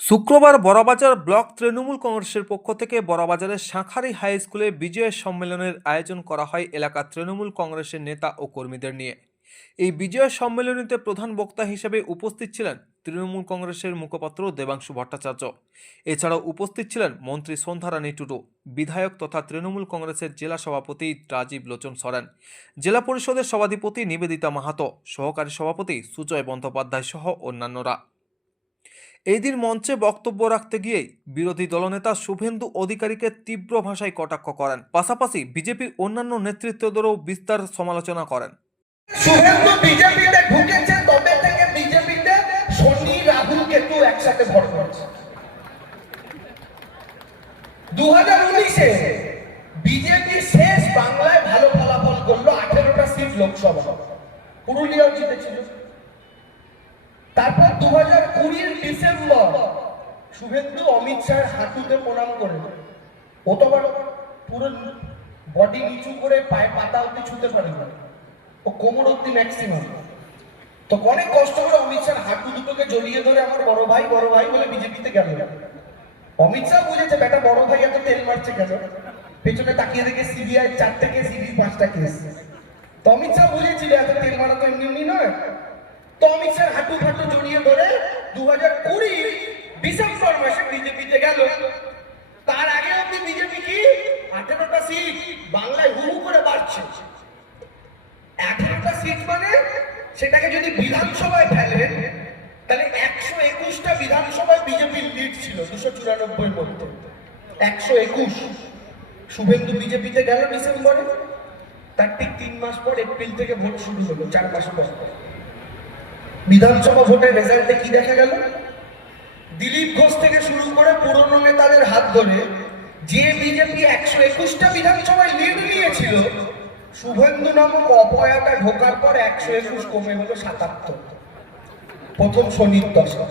শুক্রবার বড়বাজার ব্লক তৃণমূল কংগ্রেসের পক্ষ থেকে বড়বাজারের শাঁখারি হাই স্কুলে বিজয় সম্মেলনের আয়োজন করা হয় এলাকার তৃণমূল কংগ্রেসের নেতা ও কর্মীদের নিয়ে। এই বিজয় সম্মেলনীতে প্রধান বক্তা হিসেবে উপস্থিত ছিলেন তৃণমূল কংগ্রেসের মুখপাত্র দেবাংশু ভট্টাচার্য। এছাড়াও উপস্থিত ছিলেন মন্ত্রী সন্ধ্যারানী টুডু, বিধায়ক তথা তৃণমূল কংগ্রেসের জেলা সভাপতি রাজীব লোচন সরেন, জেলা পরিষদের সভাধিপতি নিবেদিতা মাহাতো, সহকারী সভাপতি সুজয় বন্দ্যোপাধ্যায় সহ অন্যান্যরা। এই দিন মঞ্চে বক্তব্য রাখতে গিয়েই বিরোধী দলনেতা শুভেন্দু অধিকারীকে তীব্র ভাষায় কটাক্ষ করেন। পাশাপাশি বিজেপির অন্যান্য নেতৃত্বদেরও বিস্তার সমালোচনা করেন। পুরুলিয়াও জিতেছিল। তারপর দু হাজার কুড়ির ডিসেম্বর শুভেন্দু অমিত শাহের হাঁটুতে প্রণাম করে। ও তো আবার পুরো বডি নিচু করে পায়ে পাতা অব্দি ছুতে পারে না। ও কোমর অব্দি ম্যাক্সিমাম তো অনেক কষ্ট করে অমিত শাহ হাঁটু দুটোকে জড়িয়ে ধরে আমার বড় ভাই বড় ভাই বলে বিজেপিতে গেল। অমিত শাহ বুঝেছে, বেটা, বড় ভাই এত তেল মারছে কেন? পেছনে তাকিয়ে দেখে সিবিআই চারটে কেস ইডি পাঁচটা কেস তো অমিত শাহ বুঝেছিল, এত তেল মারা তো এমনি এমনি নয়। তো হাঁটু ফাটু জড়িয়ে ধরে দু হাজার কুড়ি ডিসেম্বর মাসে বিজেপিতে গেল। তার আগে অব্দি বিজেপি কি? আঠেরোটা সিট বাংলায় হু হু করে বাড়ছে। আঠারোটা সিট মানে সেটাকে যদি বিধানসভায় ফেলেন তাহলে একশো একুশটা বিধানসভায় বিজেপির লিড ছিল দুশো চুরানব্বই মধ্যে। একশো একুশ। শুভেন্দু বিজেপিতে গেল ডিসেম্বরে। তার ঠিক তিন মাস পর এপ্রিল থেকে ভোট শুরু হলো, চার মাস পর। বিধানসভা ভোটের রেজাল্টে কি দেখা গেল? দিলীপ ঘোষ থেকে শুরু করে পুরনো নেতাদের হাত ধরে যে বিজেপি একশো একুশটা বিধানসভায় লিড নিয়েছিল, শুভেন্দু নামক অপয়াটা ঢোকার পর একশো একুশ কমে হলো সাতাত্তর। প্রথম শনির দশা।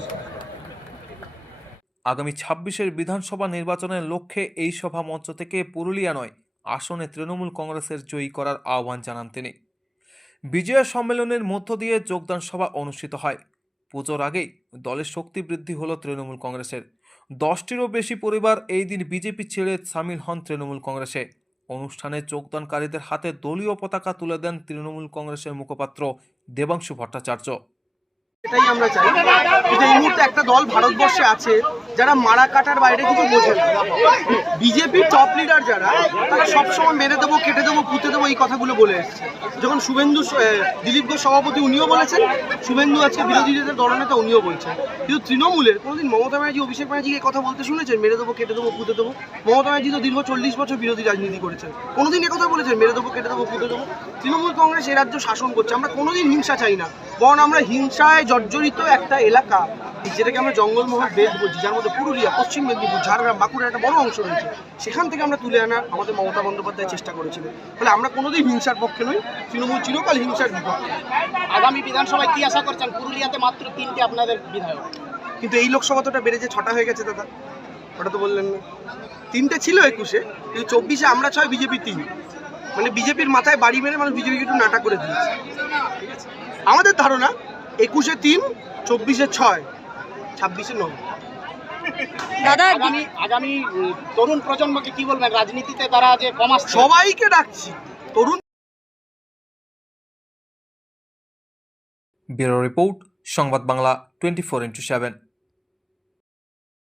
আগামী ছাব্বিশের বিধানসভা নির্বাচনের লক্ষ্যে এই সভা মঞ্চ থেকে পুরুলিয়া নয়, আসনে তৃণমূল কংগ্রেসের জয়ী করার আহ্বান জানান তিনি। বিজয় সম্মেলনের মধ্য দিয়ে যোগদান সভা অনুষ্ঠিত হয়। পুজোর আগেই দলের শক্তি বৃদ্ধি হল তৃণমূল কংগ্রেসের। দশটিরও বেশি পরিবার এই দিন বিজেপি ছেড়ে সামিল হন তৃণমূল কংগ্রেসে। অনুষ্ঠানে যোগদানকারীদের হাতে দলীয় পতাকা তুলে দেন তৃণমূল কংগ্রেসের মুখপাত্র দেবাংশু ভট্টাচার্য। এটাই আমরা চাই কিন্তু এই মুহূর্তে একটা দল ভারতবর্ষে আছে যারা মারা কাটার বাইরে কিছু বোঝে না। বিজেপির টপ লিডার যারা, তারা সবসময় মেরে দেবো কেটে দেবো, পুঁতে দেবো এই কথাগুলো বলে এসছে। যখন শুভেন্দু দিলীপ ঘোষ সভাপতি উনিও বলেছেন, শুভেন্দু আজকে বিরোধীদের দলনেতা উনিও বলছেন। কিন্তু তৃণমূলের, কোনোদিন মমতা ব্যানার্জি, অভিষেক ব্যানার্জিকে কথা বলতে শুনেছেন? মেরে দেবো কেটে দেবো, পুঁতে দেবো। মমতা ব্যানার্জি তো দীর্ঘ চল্লিশ বছর বিরোধী রাজনীতি করেছেন। কোনোদিন কথা বলেছেন, মেরে দেবো কেটে দেবো, পুঁতে দেবো। তৃণমূল কংগ্রেস এ রাজ্য শাসন করছে, আমরা কোনোদিন হিংসা চাই না। বরং আমরা হিংসায় জর্জরিত একটা এলাকা যেটাকে আমরা জঙ্গলমহল বেল্ট বলছি যার মধ্যে পুরুলিয়া পশ্চিম মেদিনীপুর ঝাড়গ্রাম বাঁকুড়ার একটা বড় অংশ রয়েছে। সেখান থেকে আমরা তুলে আনার আমাদের মমতা বন্দ্যোপাধ্যায় চেষ্টা করেছিলেন। ফলে আমরা কোনোদিন হিংসার পক্ষে নই তৃণমূল চিরকাল হিংসার বিপক্ষে। আগামী বিধানসভায় কি আশা করছেন? পুরুলিয়াতে মাত্র তিনটে আপনাদের বিধায়ক। কিন্তু এই লোকসভা তো ওটা বেড়েছে ছটা হয়ে গেছে দাদা ওটা তো বললেন না। তিনটে ছিল একুশে কিন্তু চব্বিশে আমরা ছয় বিজেপি তিন। মানে বিজেপির মাথায় বাড়ি মেরে মানুষ বিজেপিকে একটু নাটা করে দিয়েছে। ঠিক আছে আমাদের ধারণা একুশে তিন চব্বিশে ছয় ছাব্বিশে নয়। দাদা আগামী আগামী তরুণ প্রজন্মকে কি বলবেন? রাজনীতিতে তারা যে কমাস সবাইকে ডাকছি। তরুণ bureau report Sangbad Bangla twenty four into seven.